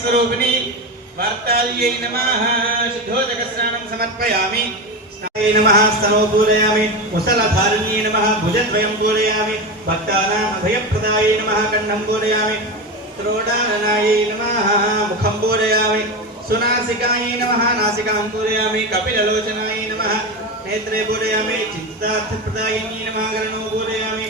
स्वरूपिणी वार्ताल्यै नमः शुद्धोदकस्नानं समर्पयामि स्नायै नमः स्तनो पूजयामि मुसलधारिण्यै नमः भुजद्वयं पूजयामि भक्तानां अभयप्रदायै नमः कण्ठं पूजयामि त्रोडाननायै नमः मुखं पूजयामि सुनासिकायै नमः नासिकां पूजयामि कपिललोचनायै नमः नेत्रे पूजयामि चित्तार्थप्रदायिन्यै नमः कर्णो पूजयामि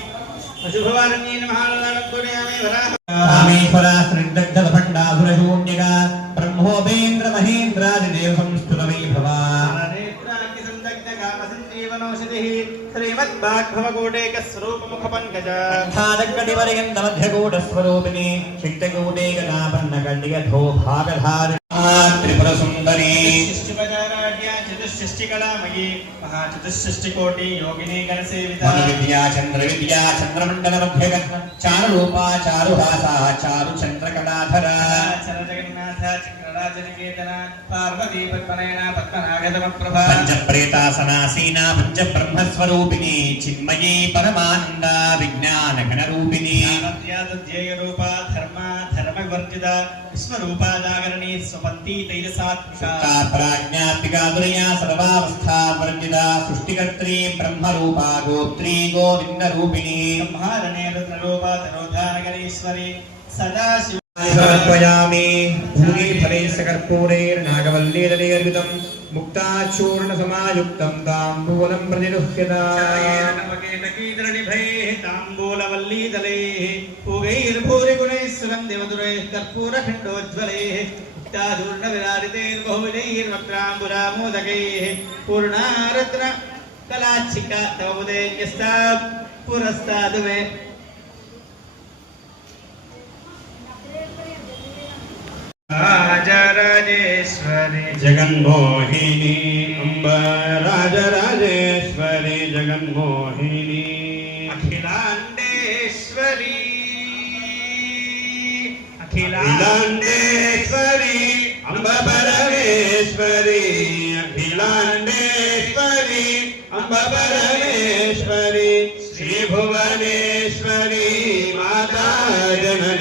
अशुभवारण्यै नमः ललाटं पूजयामि वराह रामेश्वरा श्रीदग्धलभण्डासुरशून्यका ब्रह्मोपेन्द्र महेन्द्रादिदेव संस्तुतमयि भवा श्रीमद्भागवतकोटेकस्वरूपमुखपङ्कज मध्यकूटस्वरूपिणी शिष्टकूटेकनापन्नकण्डियधो भागधारिणी त्रिपुरसुन्दरी चतुष्षष्टिकलामयी महाचतुष्षष्टिकोटि योगिनी गणसेविता विद्या चंद्रविद्या चंद्रमंडलमध्यग चारुरूपा चारुहासा चारुचंद्रकलाधरा जगन्नाथ चक्रराजनिकेतन पार्वती पद्मनयना पद्मनागतमप्रभा पंचप्रेतासनासीना पंचब्रह्मस्वरूपिणी चिन्मयी परमानंदा विज्ञानघनरूपिणी ध्येयरूपा धर्मा धर्मवर्जिता विश्वरूपा जागरणी स्वपन्ती तैजसात्मिका प्राज्ञात्मिका दुर्या सर्वावस्था वर्जिता सृष्टिकर्त्री ब्रह्मरूपा गोत्री गोविन्दरूपिणी संहारणे रुद्ररूपा तनोधानगरीश्वरी सदाशिव समर्पयामि भूरिफले सकर्पूरेर्नागवल्लीदलेर्युतं मुक्ताचूर्णसमायुक्तं ताम्बूलं प्रतिरुह्यताम् ताम्बूलवल्लीदलैः पूगैर्भूरिगुणैः सुगन्धिमधुरैः कर्पूरखण्डोज्ज्वलैः मुक्ताचूर्णविराजितैर्वक्त्राम्बुरामोदकैः पूर्णारत्न कलाच्छिका तव उदयस्ता पुरस्तादु मे राजराजेश्वरी जगन्मोहिनी अम्ब राजराजेश्वरी जगन्मोहिनी अखिलांडेश्वरी अखिलांडेश्वरी अम्ब परमेश्वरी अखिलांडेश्वरी अम्ब परमेश्वरी श्री भुवनेश्वरी माता जननी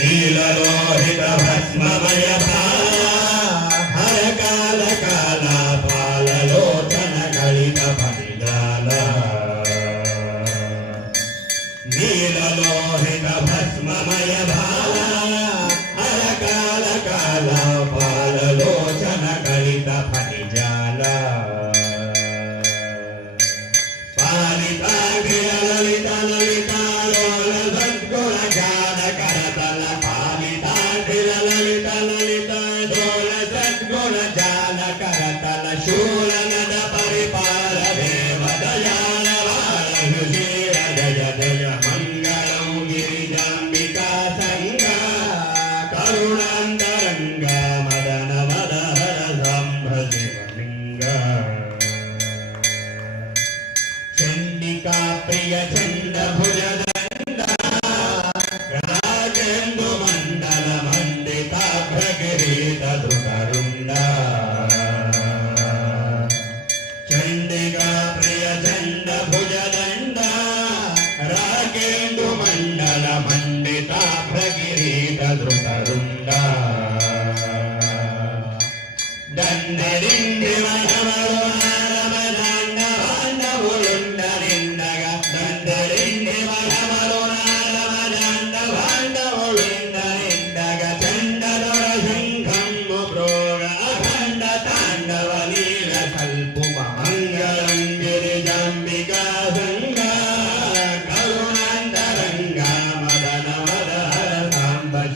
नीललोहित भस्ममय हर काल काला पाललोचन कलित फलिजाल नीललोहित भस्ममय हर काल काला पाललोचन कलित फलिजाल पालिता ललिता ललिता लोल सद्गुण ज्ञान करतल पालिता ललिता ललिता लोल सद्गुण ज्ञान करतल शूल नद परिपाल देव दयाल बाल सुशील जय जय मंगलम गिरिजाम्बिका संगा करुणांतरंगा मदन मदहर संभ शिवलिंगा चंडिका प्रिय चंड भुजदंड राजेंदु मंडल मंडिता भ्रगिरीत धुकरुंड चंडिका प्रिय चंड भुजदंड राजेंदु मंडल मंडिता भ्रगिरीत धुकरुंड दंडरिंडि वनवरुण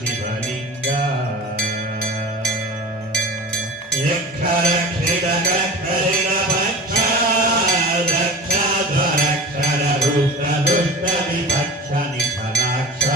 शिवलिंग यक्षरक्षितकक्षरिणपक्षा दक्षध्वरक्षररुद्रदुष्टविपक्षनिफलाक्ष